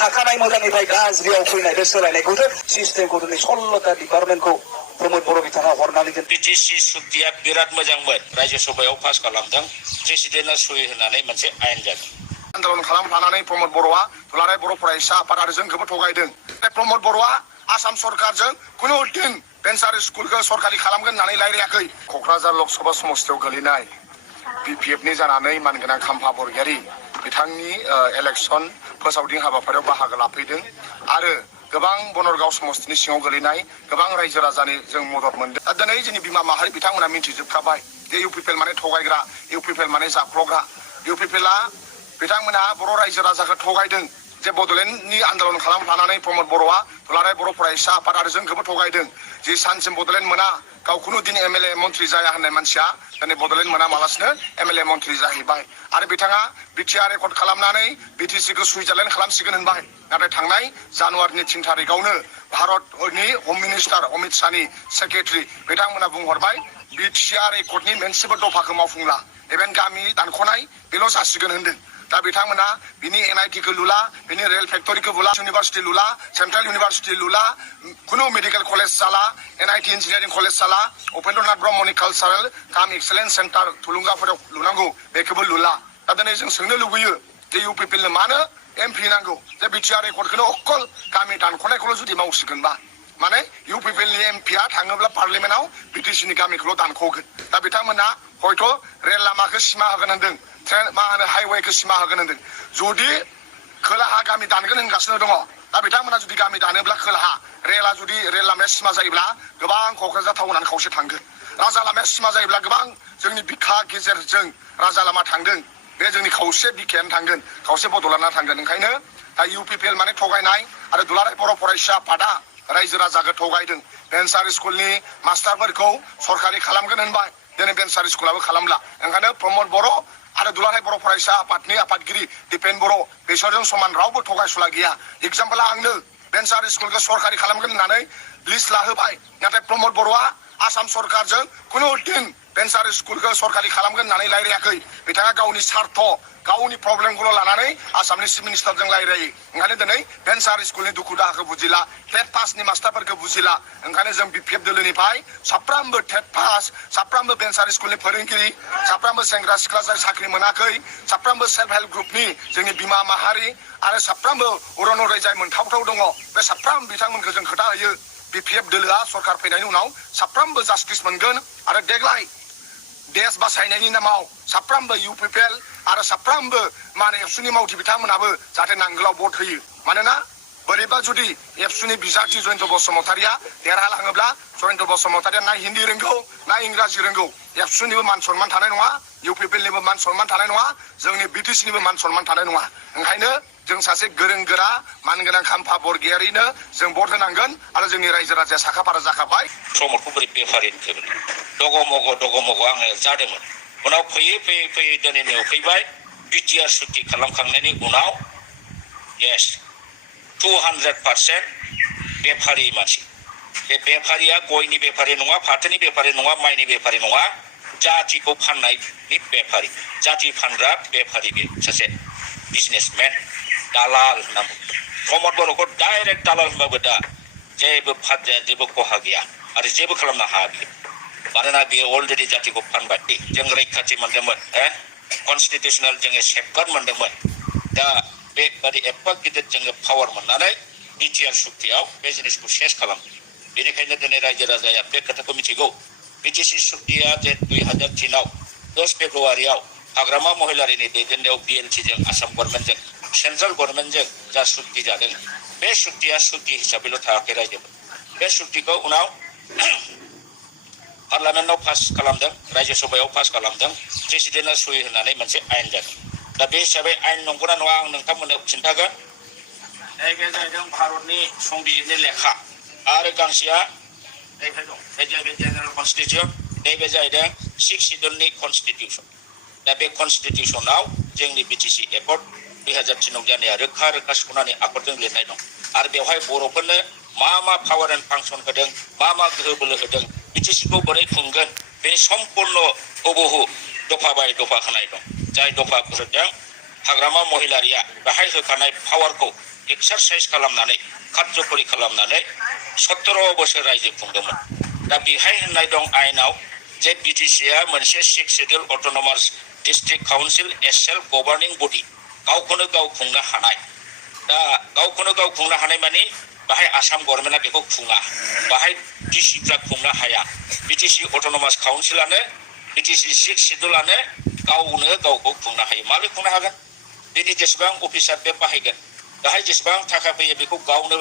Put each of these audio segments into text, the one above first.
थाखानाय मोजांनिफ्राय गाज्रियाव फैनाय बे सोलायनायखौसो सिस्टेमखौ दिनै 16टा डिपार्टमेन्टखौ प्रमद बर' बिथाङा हरनानै बिटिसि सुक्तिया बिराद मोजांमोन रायजो सभायाव पास खालामदों प्रेसिडेन्टआ सहि होनानै मोनसे आयेन जादों आन्दोलन खालामफानानै प्रमद बर'आ दुलाराय बर' फरायसा आफाद आरो जोंखौबो थगायदों प्रमद बर'आ आसाम सरकारजों खुनु दिन भेन्सार स्कुलखौ सरकारि खालामगोन होननानै रायलायाखै क'क्राझार लकसभा समस्तियाव गोलैनाय बिपिएफनि जानानै मानगोनां खाम्फा बरगयारी बिथांनि इलेक्सन फोसावदिं हाबाफारियाव बाहागो लाफैदों आरो गोबां बनरगाव समस्तिनि सिङाव गोलैनाय गोबां रायजो राजानि जों मदद मोनदों दा दिनै जोंनि बिमा माहारि बिथांमोना मिन्थिजोबखाबाय जे इउपिपिएल माने थगायग्रा इउपिपिएल माने जाख्ल'ग्रा इउपिपिएलआ बिथांमोना बर' रायजो राजाखौ थगायदों जे बड'लेण्डनि आन्दोलन खालामफानानै प्रमद बर'आ दुलाराय बर' फरायसा आफाद आरो जोंखौबो थगायदों जे सानसिम बड'लेण्ड मोना गावखौनो दिन एमएलए मन्थ्रि जाया होननाय मानसिया दिनै बड'लेण्ड मोनामालासिनो एमएलए मन्थ्रि जाहैबाय आरो बिथाङा बिटिआर रेकर्ड खालामनानै बिटिसिखौ सुइजारलेण्ड खालामसिगोन होनबाय नाथाय थांनाय जानुवारिनि 3 थारिखआवनो भारतनि हम मिनिस्टार अमित शाहनि सेक्रेटारि बिथांमोना बुंहरबाय बिटिआर रेकर्डनि मोनसेबो दफाखौ मावफुंला इभेन गामि दानख'नाय बेल' जासिगोन होनदों दा बिथांमोना बिनि एनआईटिखौ लुला बिनि रेल फेक्टरिखौ लुला इउनिभार्सिटि लुला सेन्ट्रेल इउनिभार्सिटि लुला खुनु मेडिकेल कलेज जाला एनआईटि इन्जिनियारिं कलेज जाला उपेन्द्रनाथ ब्रह्मनि कालचारेल काम एक्सेलेन्स सेन्टार थुलुंगाफोराव लुनांगौ बेखौबो लुला दा दिनै जों सोंनो लुबैयो जे इउपिपिएलनो मानो एमपि नांगौ जे बिटिआर रेकर्डखौनो अकल गामि दानख'नायखौल' जुदि मावसिगोनबा माने इउपिपिएलनि एमपिआ थाङोब्ला पार्लियामेन्टआव बिटिसिनि गामिखौल' दानख'गोन दा बिथांमोना हयथ' रेल लामाखौ सिमा होगोन होनदों ट्रेन मा होनो हाइवेखौ सिमा होगोन होनदों जुदि खोलाहा गामि दानगोन होनगासिनो दङ दा बिथांमोना जुदि गामि दानोब्ला खोलाहा रेला जुदि रेल लामाया सिमा जायोब्ला गोबां क'क्राझार टाउनानो खावसे थांगोन राजा लामाया सिमा जायोब्ला गोबां जोंनि बिखा गेजेरजों राजा लामा थांदों बे जोंनि खावसे बिखायानो थांगोन खावसे बड'लेण्डआ थांगोन ओंखायनो दा इउपिपिएल माने थगायनाय आरो दुलाराय बर' फरायसा आफादा रायजो राजाखौ थगायदों भेन्सार स्कुलनि मास्टारफोरखौ सरकारि खालामगोन होनबाय दिनै भेन्सार स्कुलाबो खालामला ओंखायनो प्रमद बर' आरो दुलाराय बर' फरायसा आफादनि आफादगिरि दिपेन बर' बिसोरजों समान रावबो थगायसुला गैया एग्जाम्पला आंनो भेन्सार स्कुलखौ सरकारि खालामगोन होननानै लिस्ट लाहोबाय नाथाय प्रमद बर'आ आसाम सरकारजों खुनु दिन भेन्सार स्कुलखौ सरकारि खालामगोन होननानै रायलायाखै बिथाङा गावनि सार्थ गावनि प्रब्लेमखौल' लानानै आसामनि चिफ मिनिस्टारजों रायलायो ओंखायनो दिनै भेन्सार स्कुलनि दुखु दाहाखौ बुजिला टेट पासनि मास्टारफोरखौ बुजिला ओंखायनो जों बिपिएफ दोलोनिफ्राय साफ्रोमबो टेट पास साफ्रोमबो भेन्सार स्कुलनि फोरोंगिरि साफ्रोमबो सेंग्रा सिख्ला जाय साख्रि मोनाखै साफ्रोमबो सेल्फ हेल्प ग्रुपनि जोंनि बिमा माहारि आरो साफ्रोमबो अरुनदय जाय मोनथावथाव दङ बे साफ्रोम बिथांमोनखौ जों खोथा होयो बिपिएफ दोलोआ सरकार फैनायनि उनाव साफ्रोमबो जास्टिस मोनगोन आरो देग्लाय देश बासायनायनि नामाव साफ्रोमबो इउपिपिएल आरो साफ्रोमबो माने एबसुनि मावथि बिथांमोनाबो जाहाथे नांगोलाव भट होयो मानोना बोरैबा जुदि एबसुनि बिजाथि जयन्त बसुमतारिया देरहालाङोब्ला जयन्त बसुमतारिया ना हिन्दी रोंगौ ना इंराजि रोंगौ एबसुनिबो मान सनमान थानाय नङा इउपिपिएलनिबो मान सनमान थानाय नङा जोंनि बिटिसिनिबो मान सनमान थानाय नङा ओंखायनो जों सासे गोरों गोरा मानगोनां खाम्फा बरगयारिनो जों भट होनांगोन आरो जोंनि रायजो राजाया साखाफारा जाखाबाय प्रमदखौ बोरै बेफारि दगमग आङो जादोंमोन उनाव फैयै दिनै नेवफैबाय बिटिआर सुक्ति खालामखांनायनि उनाव येस 200% बेफारि मानसि बे बेफारिया गयनि बेफारि नङा फाथोनि बेफारि नङा माइनि बेफारि नङा जातिखौ फाननायनि बेफारि जाति फानग्रा बेफारि बे सासे बिजनेसमेन दालाल होनना बुङो प्रमद बर'खौ डाइरेक्ट दालाल होनबाबो दा जेबो फादजाया जेबो खहा गैया आरो जेबो खालामनो हाया बियो मानोना बियो अलरेडि जातिखौ फानबाय जों रैखाथि मोनदोंमोन कनस्टिटिउसनेल जोङो सेफगार्ड मोनदोंमोन दा बेबादि एफा गिदिर जोङो पावार मोननानै बिटिआर सुक्तियाव बे जिनिसखौ सेस खालामदों बेनिखायनो दिनै रायजो राजाया बे खोथाखौ मिथिगौ बिटिसि सुक्तिया जे 2003 10 फेब्रुवारियाव हाग्रामा महिलारिनि दैदेननायाव बिएलटिजों आसाम गभर्नमेन्टजों सेन्ट्रेल गभर्नमेन्टजों जा सुक्ति जादों बे सुक्तिया सुक्ति हिसाबैल' थायाखै रायजोफोर बे सुक्तिखौ उनाव पार्लियामेन्टआव पास खालामदों रायजो सभायाव पास खालामदों प्रेसिडेन्टआ सहि होनानै मोनसे आयेन जादों दा बे हिसाबै आयेन नंगौना नङा आं नोंथांमोननो खिन्थागोन नैबे जाहैदों भारतनि संबिजितनि लेखा आरो गांसेया नैबे दं बे जाहैबाय जेनेरेल कनस्टिटिउसन नैबे जाहैदों 6 सिडुलनि कनस्टिटिउसन दा बे कनस्टिटिउसनाव जोंनि बिटिसि एकर्ड 2003 जानाया रोखा रोखा सुनानै आखरजों लिरनाय दं आरो बेवहाय बर'फोरनो मा पावार एन्ड फांसन होदों मा गोहो बोलो होदों बिटिसिखौ बोरै खुंगोन बे सम्पूर्ण हुबहु दफा बाय दफा होनाय दं जाय दफाफोरजों हाग्रामा महिलारिया बाहाय होखानाय पावारखौ एक्सारसाइज खालामनानै खार्यकरि खालामनानै 17 बोसोर रायजो खुंदोंमोन दा बेहाय होननाय दं आयेनाव जे बिटिसिआ मोनसे 6 शेड्युल अट'नमास district council a self governing body गावखौनो गाव खुंनो हानाय दा गावखौनो गाव खुंनो हानाय माने बाहाय आसाम गभर्नमेन्टआ बेखौ खुङा बाहाय डिसिफ्रा खुंनो हाया बिटिसि अट'नमास काउन्सिलानो बिटिसि 6 शेड्युलानो गावनो गावखौ खुंनो हायो माबोरै खुंनो हागोन बिनि जेसेबां अफिसार बे बाहायगोन बाहाय जेसेबां थाखा फैयो बेखौ गावनो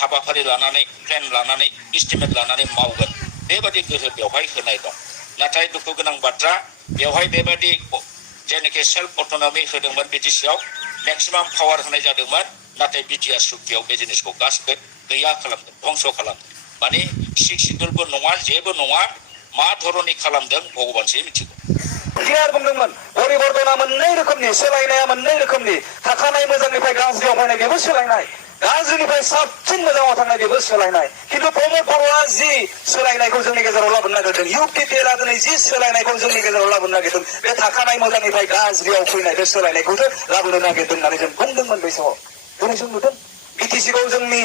हाबाफारि लानानै प्लेन लानानै इस्टिमेट लानानै मावगोन बेबादि गोहो बेवहाय होनाय दं नाथाय दुखु गोनां बाथ्रा बेवहाय बेबादि जेनाखि सेल्फ अट'नमि होदोंमोन बिटिसिआव मेक्सिमाम पावार होनाय जादोंमोन नाथाय बिटिआर सुक्तियाव बे जिनिसखौ गासिबो गैया खालामदों धंस खालामदों माने 6 शेड्युलबो नङा जेबो नङा मा धरननि खालामदों भगबानसो मिथिगौ क्लियार बुंदोंमोन परिबर्तना मोननै रोखोमनि सोलायनाया मोननै रोखोमनि थाखानाय मोजांनिफ्राय गाज्रियाव फैनाय बेबो सोलायनाय गाज्रिनिफ्राय साबसिन मोजाङाव थांनाय बेबो सोलायनाय खिन्थु प्रमद बर'आ जि सोलायनायखौ जोंनि गेजेराव लाबोनो नागिरदों इउपिपिएलआ दिनै जि सोलायनायखौ जोंनि गेजेराव लाबोनो नागिरदों बे थाखानाय मोजांनिफ्राय गाज्रियाव फैनाय बे सोलायनायखौसो लाबोनो नागिरदों होननानै जों बुंदोंमोन बै समाव दिनै जों नुदों बिटिसिखौ जोंनि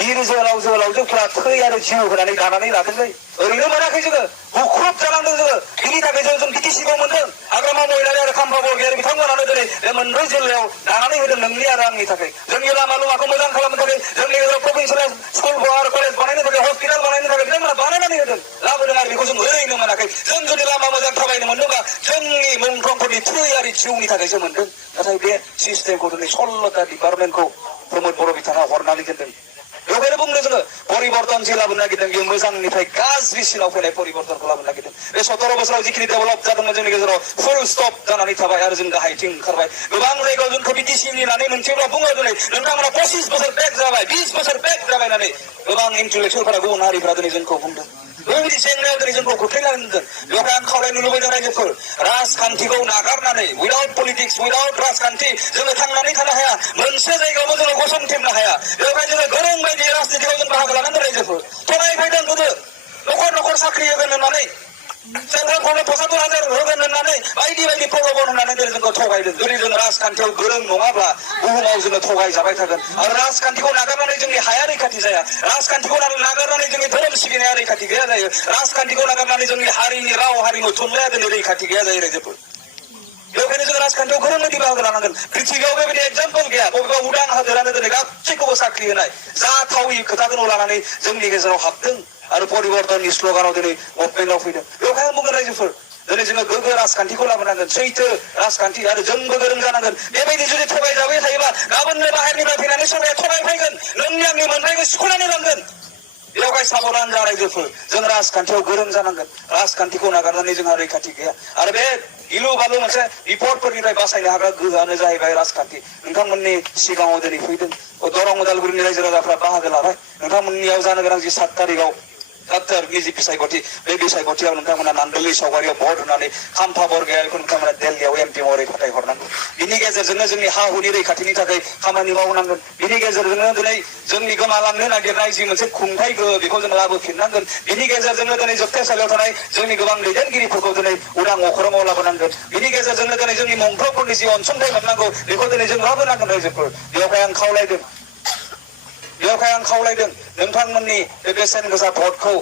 बिर जोहोलावजोफ्रा थै आरो जिउ होनानै दानानै लादोंलै ओरैनो मोनाखै जोङो बुख्रुब जालांदों जोङो बिनि थाखाय जों बिटिसिखौ मोनदों हाग्रामा महिलारि आरो खाम्फा बरगयारि बिथांमोनानो दिनै बे मोनब्रै जिल्लायाव दानानै होदों नोंनि आरो आंनि थाखाय जोंनि लामा लुमाखौ मोजां खालामनो थाखाय जोंनि गेजेराव प्रभिन्सियेल स्कुल आरो कलेज बानायनो थाखाय हस्पिटाल बानायनो थाखाय बिथांमोना बानायनानै होदों लाबोदों आरो बेखौ जों ओरैनो मोनाखै जों जुदि लामा मोजां थाबायनो मोनदोंबा जोंनि मुंख्लंफोरनि थै आरो जिउनि थाखायसो मोनदों नाथाय बे सिस्टेमखौ दिनै 16टा डिपार्टमेन्टखौ प्रमद बर' बिथाङा हरनानै दोनदों बेवहायनो बुंदों जोङो परिबर्तन जि लाबोनो नागिरदों बेयो मोजांनिफ्राय गाज्रिसिनाव फैनाय परिबर्तनखौ लाबोनो नागिरदों बे 17 बोसोराव जिखिनि डेभेलप जादोंमोन जोंनि गेजेराव फुल स्टप जानानै थाबाय आरो जों गाहायथिं ओंखारबाय गोबां जायगायाव जोंखौ बिटिसिनि होननानै मोनसेब्ला बुङो दिनै नोंथांमोना 25 बोसोर बेक जाबाय 20 बोसोर बेक जाबाय होननानै गोबां इन्टेलेक्सुवेलफोरा गुबुन हारिफ्रा दिनै जोंखौ बुंदों बेबायदि जेंनायाव दिनै जोंखौ खोख्लैनानै दोनदों बेवहाय आं खावलायनो लुबैदों रायजोफोर राजखान्थिखौ नागारनानै उइदाउट पलिटिक्स उइदाउट राजखान्थि जोङो थांनानै थानो हाया मोनसे जायगायावबो जोङो गसंथेबनो हाया बेवहाय जोङो गोरों बायदि राजनितियाव जों बाहागो लानांगोन रायजोफोर थगायफैदों गोदो न'खर न'खर साख्रि होगोन होननानै सेंग्राफोरनो 75,000 होगोन होननानै बायदि बायदि प्रलोभन होननानै दिनै जोंखौ थगायदों जुदि जों राजखान्थियाव गोरों नङाब्ला बुहुमाव जोङो थगायजाबाय थागोन आरो राजखान्थिखौ नागारनानै जोंनि हाया रैखाथि जाया राजखान्थिखौ नागारनानै जोंनि धोरोम सिबिनाया रैखाथि गैया जायो राजखान्थिखौ नागारनानै जोंनि हारिनि राव हारिमु थुनलाइया दिनै रैखाथि गैया जायो रायजोफोर बेवहायनो जों राजखान्थियाव गोरों बायदि बाहागो लानांगोन पृथिबियाव बेबायदि एग्जाम्पल गैया बबेबा उदां हादोरानो दिनै गासैखौबो साख्रि होनाय जाथावि खोथाखौ लानानै जोंनि गेजेराव हाबदों आरो परिबर्तननि स्लगानाव दिनै गभर्नमेन्टआव फैदों बेवहाय आं बुंगोन रायजोफोर दिनै जोङो गोग्गो राजखान्थिखौ लाबोनांगोन सैथो राजखान्थि आरो जोंबो गोरों जानांगोन बेबायदि जुदि थगायजाबाय थायोबा गाबोननो बाहेरनिफ्राय फैनानै सोरबाया थगायफैगोन नोंनि आंनि मोननायखौ सिख'नानै लांगोन बेवहाय साबधान जा रायजोफोर जों राजखान्थियाव गोरों जानांगोन राजखान्थिखौ नागारनानै जोंहा रैखाथि गैया आरो बे गिलु बालु मोनसे रिपर्टफोरनिफ्राय बासायनो हाग्रा गोहोआनो जाहैबाय राजखान्थि नोंथांमोननि सिगाङाव दिनै फैदों दरं उदालगुरिनि रायजो राजाफ्रा बाहागो लाबाय नोंथांमोननियाव जानो गोनां जि 7 तारिखआव जि बिसायख'थि बे बिसायख'थियाव नोंथांमोना नांगोलनि सावगारियाव भट होनानै खाम्फा बरगयारिखौ नोंथांमोना दिल्लीयाव एमपि महरै फाथायहरनांगौ बिनि गेजेरजोंनो जोंनि हा हुनि रैखाथिनि थाखाय खामानि मावनांगोन बिनि गेजेरजोंनो दिनै जोंनि गोमालांनो नागिरनाय जि मोनसे खुंथाय गोहो बेखौ जों लाबोफिननांगोन बिनि गेजेरजोंनो दिनै जोबथेसालियाव थानाय जोंनि गोबां दैदेनगिरिफोरखौ दिनै उदां अख्राङाव लाबोनांगोन बिनि गेजेरजोंनो दिनै जोंनि मुंख्लंफोरनि जि अनसुंथाइ मोननांगौ बेखौ दिनै जों लाबोनांगोन रायजोफोर बेवहाय आं खावलायदों नोंथांमोननि बे बेसेन गोसा भटखौ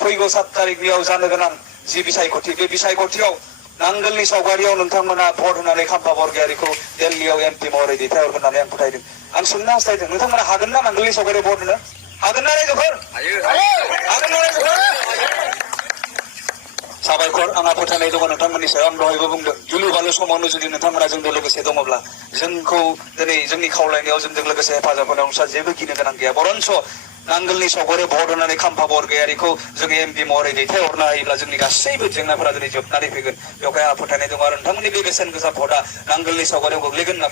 फैगौ 7 तारिखनियाव जानो गोनां जि बिसायख'थि बे बिसायख'थियाव नांगोलनि सावगारियाव नोंथांमोना भट होनानै खाम्फा बरगयारिखौ दिल्लीयाव एमपि महरै दैथायहरगोन होननानै आं फोथायदों आं सोंनो हास्थायदों नोंथांमोना हागोन ना नांगोलनि सावगारियाव भट होनो हागोन ना रायजोफोर हागोन ना रायजोफोर साबायखर आंहा फोथायनाय दङ नोंथांमोननि सायाव आं दहायबो बुंदों गिलु बालु समावनो जुदि नोंथांमोना जोंजों लोगोसे दङब्ला जोंखौ दिनै जोंनि खावलायनायाव जोंजों लोगोसे हेफाजाब होनायाव नोंस्रा जेबो गिनो गोनां गैया बरन्स नांगोलनि सावगारियाव भट होनानै खाम्फा बरगयारिखौ जोङो एमपि महरै दैथायहरनो हायोब्ला जोंनि गासैबो जेंनाफोरा दिनै जोबनानै फैगोन बेवहाय आंहा फोथायनाय दङ आरो नोंथांमोननि बे बेसेन गोसा भटआ नांगोलनि सावगारियाव गोग्लैगोन होनना